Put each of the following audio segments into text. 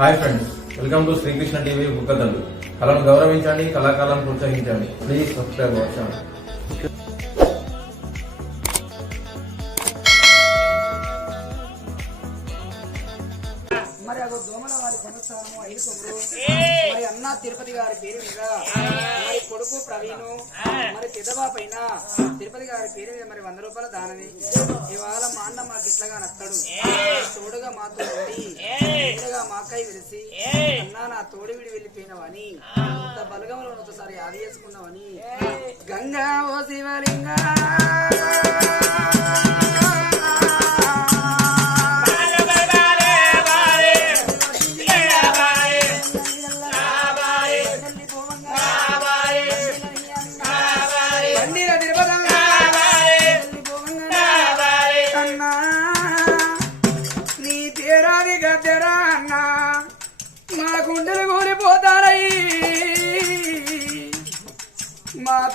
Hi friends welcome to Srikrishna TV బుక్కదండు కళను గౌరవించండి కళాకాలను ప్రోత్సహించండి. ప్లీజ్ సబ్స్క్రైబ్ అవర్ ఛానల్ మరి అదో దోమల వారి సంవత్సరము ఐదు కొమ్ములు. మరి అన్న తిరుపతి గారి పేరు మీద మరి కొడుకు ప్రవీణు మరి పెద్దబా పైన తిరుపతి గారి పేరు మీద మరి వంద రూపాయల దానని ఇవాళ మా అన్న మాకు ఇట్లాగా నత్తడు. తోడుగా మాతో ఉండి తోడుగా మాకై వెలిసి అన్న నా తోడు విడి వెళ్ళిపోయినవని ఇంత బలగంలో ఒకసారి ఆది చేసుకున్నావని గంగా ఓ శివలింగా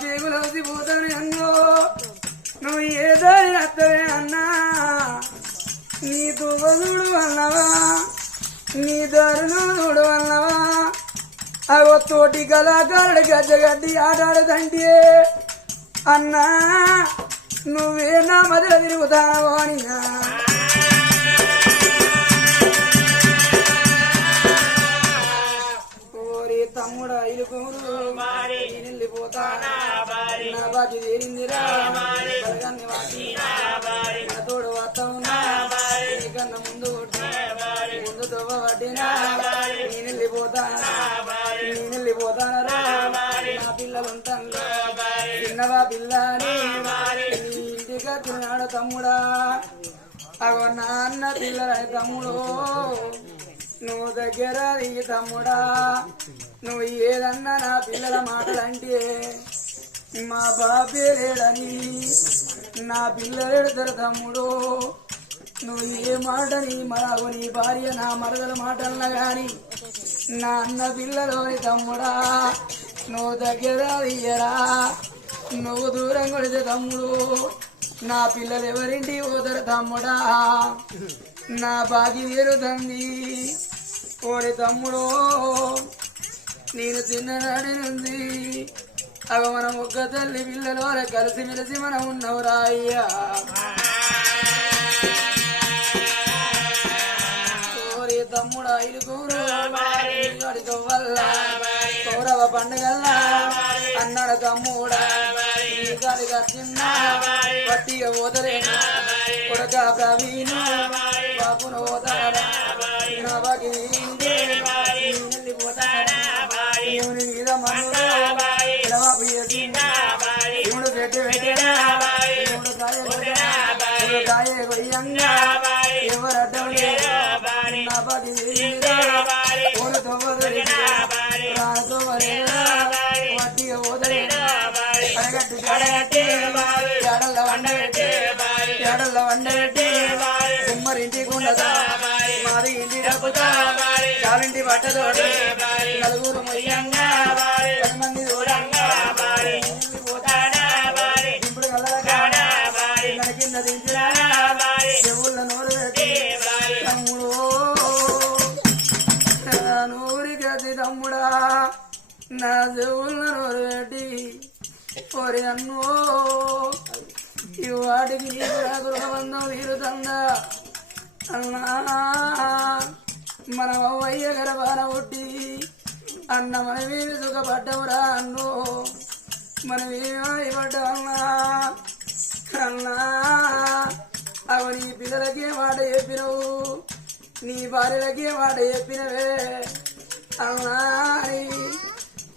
పేగులు పోతాను అన్నో. నువ్వు ఏ దారి అత్తవే అన్నా. నీ తువ్వదుడు అన్నవా? నీ దారులు అన్నవా? అవో తోటి కళాకారుడు గజ్జగడ్డి ఆడాడదండి అన్నా నువ్వే నా మధ్య తిరుగుతావో అనిగా నా తీరిందిరా బలగాన్ని వాటి నా తోడు వస్తావునా నీకన్నా ముందు ముందు తవ్వ పట్టినా నేను వెళ్ళిపోతా నేను నా పిల్లలు ఉంటాను చిన్నవా పిల్లని నీ తిన్నాడు తమ్ముడా. అగో నాన్న పిల్లలని తమ్ముడు. నువ్వు దగ్గర దిగి తమ్ముడా. నువ్వు ఏదన్నా నా పిల్లల మాటలంటే మా బాబే లేడని నా పిల్లలెడతారు తమ్ముడు. నువ్వు ఏ మాటని మరాగు నీ భార్య నా మరదల మాటల్లా గాని నా అన్న పిల్లలోని తమ్ముడా నువ్వు దగ్గర దియ్యరా నువ్వు దూరం కొడితే తమ్ముడు నా పిల్లలు ఎవరింటి ఓదరు తమ్ముడా? నా బాగి వేరుదండి ఓరి తమ్ముడు నేను చిన్ననాడి నుండి అగ మనం ఒక్క తల్లి పిల్లలు కలిసి మెలిసి మనం ఉన్నవురా అయ్యా ఓరి తమ్ముడు ఐదుగురు వల్ల కౌరవ పండుగల్లా అన్నాడు తమ్ముడా. నీకాది చిన్న పట్టిగా పోతలేనా కొడక ప్రవీణ. బాపును పోతారా నా బాకి వెళ్ళిపోతారా దేవుని మీద దేవుడు పెట్టి పెట్టినా దేవుడు కాయ కొయ్యంగా. అడగట్టు జడగట్టి జడల్ల వండబెట్టి జడల్ల వండబెట్టి కుమ్మరింటికి ఉండదా మాది ఇంటి డబ్బుతా చాలింటి బట్టతోటి నలుగురు మొయ్యంగా పది మంది దూరంగా పోతాడా ఇప్పుడు కలల కాడా మన కింద దించినా చెవుల నోరు పెట్టి తమ్ముడు నా నూరి గది తమ్ముడా నా చెవుల నోరు ఒరి అన్నో ఈ వాటికి నీకు గృహబంధం తీరుతుందా అన్నా మన అవ్వయ్య గర్భాన ఒట్టి అన్న మనమేమి సుఖపడ్డవురా అన్నో. మనమేమి పడ్డామన్నా అన్నా అవి నీ పిల్లలకే మాట చెప్పినవు. నీ భార్యలకే మాట చెప్పినవే. అన్నా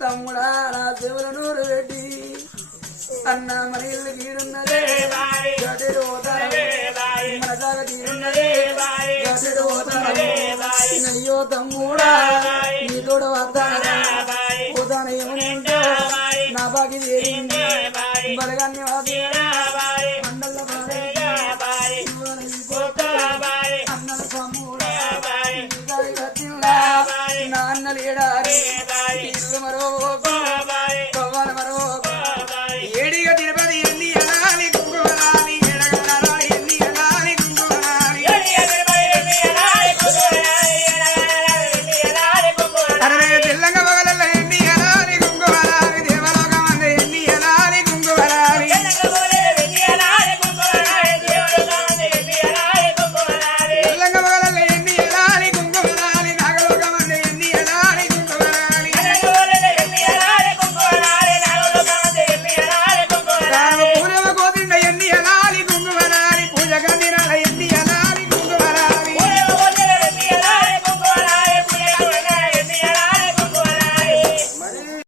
తమ్ముడా నా చెవుల నూరు పెట్టి అన్న మన ఇల్లు తీరున్నదే గడెడు పోతాను మన జాగ తీరున్నదే? గడెడు అయ్యో తమ్ముడా నీ తోడ వద్దాను పోతాను ఏమనుంటో నా బాకి తీరింది. బలగాన్ని వాదిరా